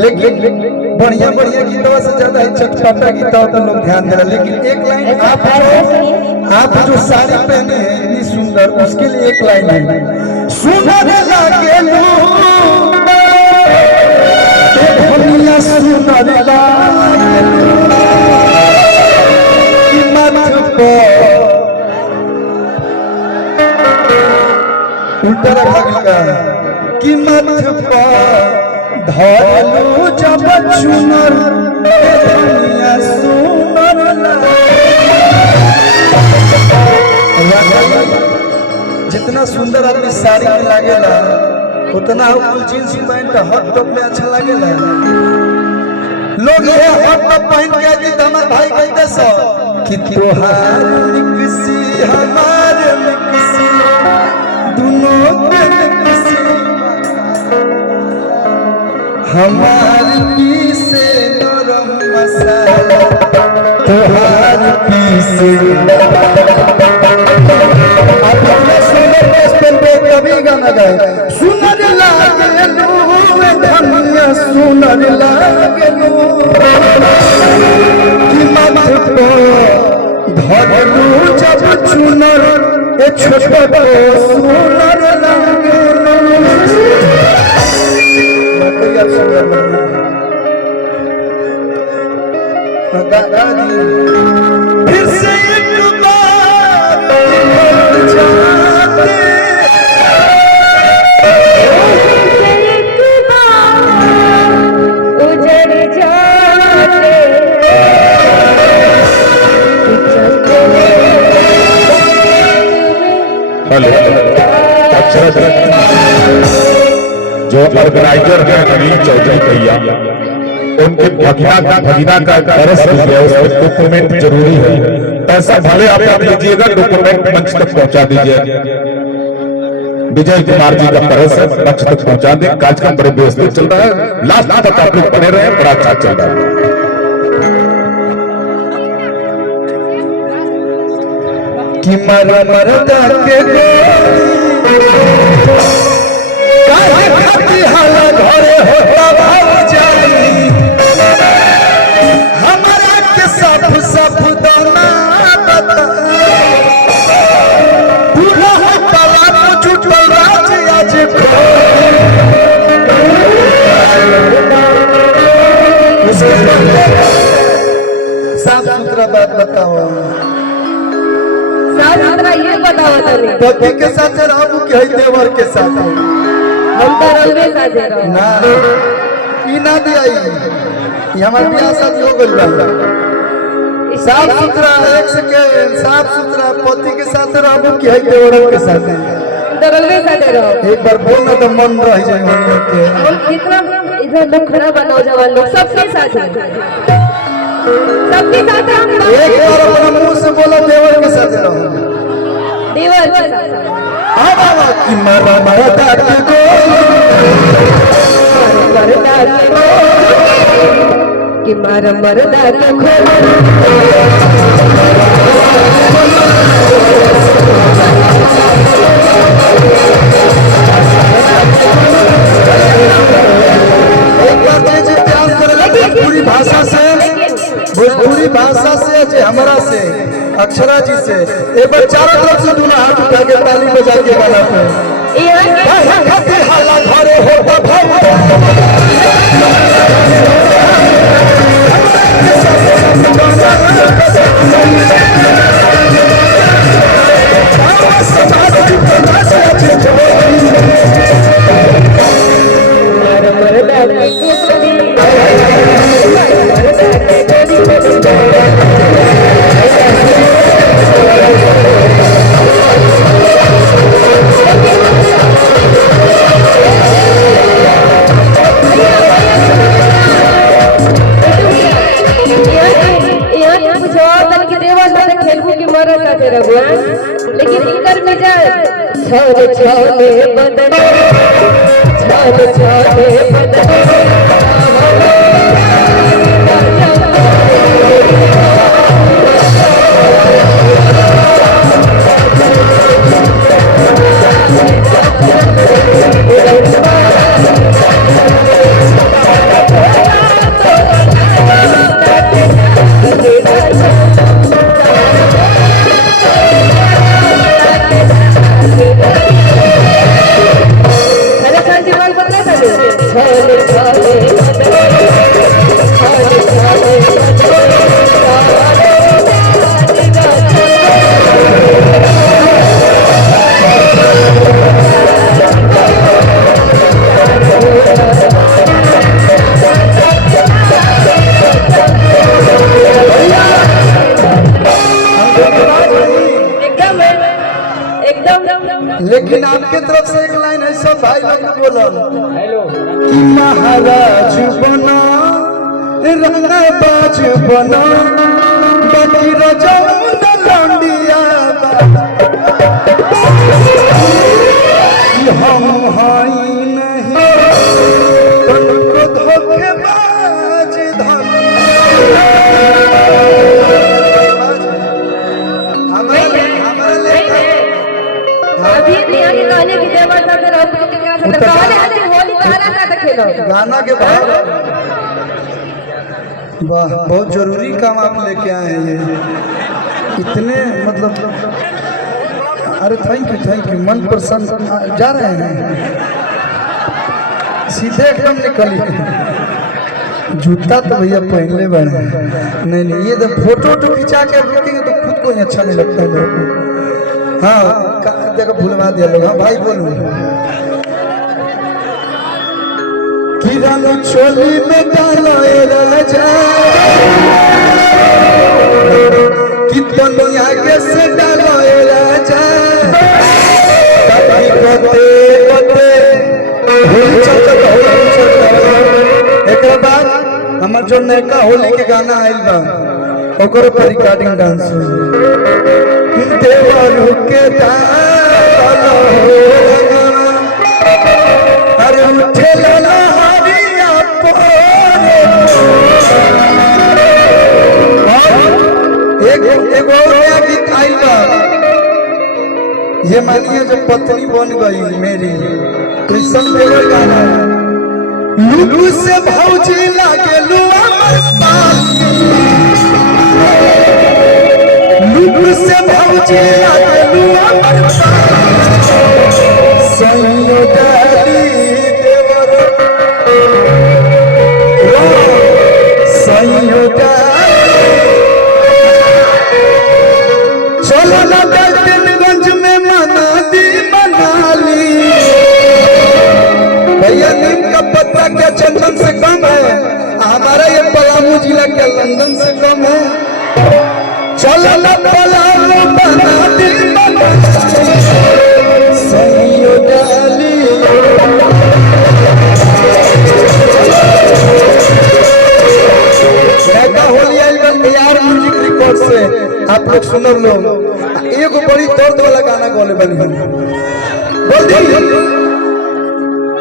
लेकिन बढ़िया बढ़िया गीतों से ज्यादा चटपटा गीतों तो लोग ध्यान दे रहे। लेकिन एक लाइन आप जो साड़ी पहने हैं इतनी सुंदर, उसके लिए एक लाइन है, सुंदर लागे लो दुनिया सुंदर लागे कि मत को उल्टा रखा गया कि मत को धरलू जब चुनर दुनिया सुनर जितना सुंदर आदमी साड़ी में लागेला उतना फुल जींस पैंट हॉट टॉप में अच्छा लागेला। लोग ये हॉट टॉप पहन के कि हमारे भाई कहते सो कि तोहार निकसी हमार निकसी दोनों के निकसी हमार पीसे नरम मसाला तोहार पीसे कभी गाना गाए सुनर लागे धनिया सुनर लागे कि मत को धरलू जब चुनर ए छोटा को सुनर लागे फिर से एक बार जाते उजड़ जाते हेलो जो ऑर्गेनाइजर है अनिल चौधरी भैया, उनके भगीना का तरस है, उसमें डॉक्यूमेंट जरूरी है। पैसा भले आप लीजिएगा, डॉक्यूमेंट मंच तक पहुंचा दीजिए। विजय कुमार जी का तरस है, मंच तक पहुंचा दें। कार्यक्रम बड़े व्यवस्थित चल रहा है, लास्ट तक आप लोग बने रहे, बड़ा अच्छा चल रहा है। कि मरदा के हाला घरे होता भाव जाई हमारा के सब दाना बता पूरा हटाला जुटल राज आज साफ सुथरा बात बताओ। साफ सुथरा ये बताओ पति के साथ रहू कि देवर के साथ हम तो रलवे साथे रहो ना ई ना दियाई ई हमार बियाह शादी हो गइल बा। साफ सुथरा एक सेकंड साफ सुथरा पति के साथ रहू कि देवर के साथ तो रलवे साथे रहो। एक बार बोल ना तो मन रह जाए होने के हम कितना इधर लोग खड़ा बनाओ जवान लोग सबके साथ हम एक बार अपना मुंह से बोलो देवर के साथ रहो। देवर के साथ कि मरदा के कि मारा मरदा के भोजपुरी भाषा से हमारा से अक्षरा जी से एक बार चारों तरफ से दूल्हा हाथ उठा के ताली बजा के गाना पे हाला घरे होता भाव लेकिन इनकर मिजाज छाले छाले बदन छाले छाले बदन लेकिन आपके तरफ से एक लाइन है सब भाई लोग बोलो कि महाराज बना रंगबाज बना बाकी रजौन लौंडिया कि हम हाई नहीं तुमको धोखेबाज गाना के बाद वाह बहुत जरूरी काम आप लेके आए हैं ये इतने मतलब अरे थैंक यू मन प्रसन्न जा रहे हैं सीधे एकदम निकलिए जूता तो भैया पहनले बड़े नहीं ये तो फोटो खिंचा के रुकेंगे तो खुद को ही अच्छा नहीं लगता है मेरे को। हाँ देखो भूलवा दिया लोग। हाँ भाई बोलो किरण चोली में डालो राजा कितनी आगे से डालो राजा एक बाद हमार जो नयका होली के गाना आयल बा ओकर पर रिकॉर्डिंग डांस देवर के डालो अरे उठे लाला हरिया एगो गीत आइल बा ये मानिए जब पत्नी बन गई मेरी तो सब देवर गाना लुलू से भौजी लागे लुआ लुलू से भौजी लागे लुआ सैयो डाली देवर सैयो डाली चलो ना गंज में मना दी मनाली भैया नीम का पत्ता क्या चंदन से कम है हमारा ये पलामू जिला क्या लंदन से कम है चलो ना पलामू बना दी सैयो डाली होली यार म्यूजिक रिकॉर्ड से आप लोग सुनर लोग एगो बड़ी दर्द वाला गाना बोले बनी बोल दी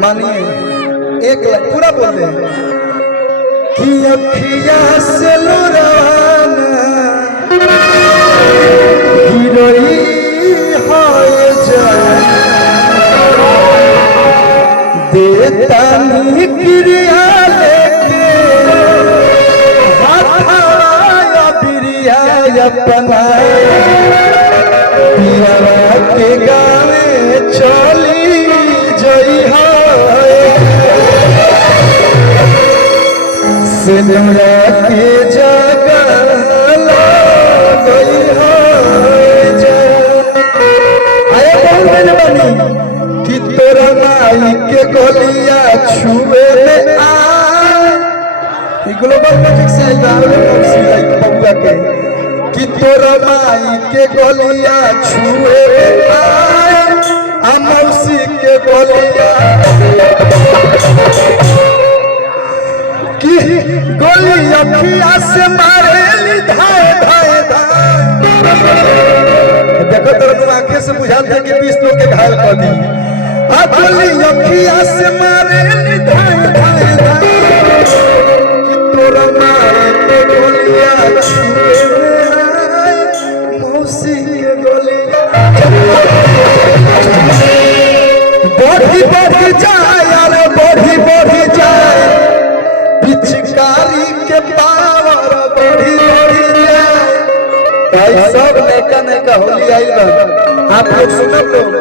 मानिए एक लाइन पूरा बोल दे कि अखिया से लोराना गिरई होए जाए देता नी क्रिया लेके हाथाया बिरिया अपना पिया के गावे चली जई सिंदूरा के जगह गई आए बोल बनी कि तोरा नाई के गोलिया छुए में आ ग्लोबल मैजिक से आई बाहर मौसी लाइक बबुआ के कि तोरा नाई के गोलिया छुए में आ मौसी के गोलिया कि गोली अखिया से मारे धाए धाए धाए से बुझाते हैं कि 20 लोग के घायल कर दी अखली अखिया से मारे निधाए धाए धाए कि तोरा मारे के गोलियां छुए आए मौसी के गोलियां बढ़ी बढ़ी जाए अरे बढ़ी बढ़ी जाए पिचकारी के पावर बढ़ी बढ़ी जाए भाई सब नैका नैका होली आई आप लोग सुनब लोग